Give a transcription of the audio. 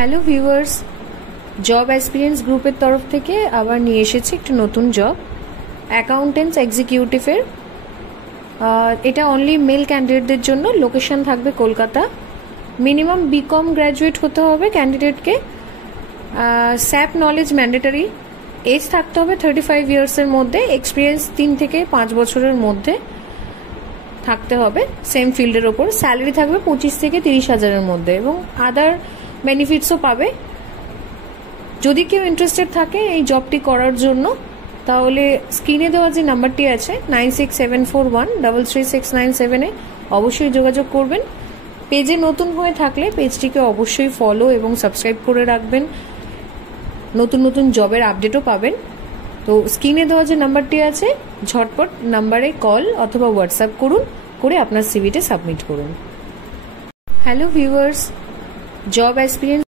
Hello viewers, job experience গ্রুপের তরফ থেকে আবার নিয়ে এসেছি একটি নতুন জব, অ্যাকাউন্টেন্টস এক্সিকিউটিভের। এটা অনলি মেল ক্যান্ডিডেটদের জন্য। লোকেশন থাকবে কলকাতা। মিনিমাম বিকম গ্র্যাজুয়েট হতে হবে ক্যান্ডিডেটকে। SAP knowledge mandatory. এজ থাকতে হবে 35 ইয়ার্সের মধ্যে। এক্সপিরিয়েন্স 3 থেকে 5 বছরের মধ্যে থাকতে হবে সেম ফিল্ডের ওপর। স্যালারি থাকবে 25 থেকে 30 হাজারের মধ্যে এবং আদার বেনিফিটসও পাবে। যদি কেউ ইন্টারেস্টেড থাকে এই জবটি করার জন্য, তাহলে স্ক্রিনে দেওয়া যে নাম্বারটি আছে 9674133697 অবশ্যই যোগাযোগ করবেন। পেজে নতুন হয়ে থাকলে পেজটিকে অবশ্যই ফলো এবং সাবস্ক্রাইব করে রাখবেন। নতুন নতুন জবের আপডেটও পাবেন। তো স্ক্রিনে দেওয়া যে নাম্বারটি আছে ঝটপট নাম্বারে কল অথবা হোয়াটসঅ্যাপ করুন, করে আপনার সিভিটা সাবমিট করুন। Hello viewers, job experience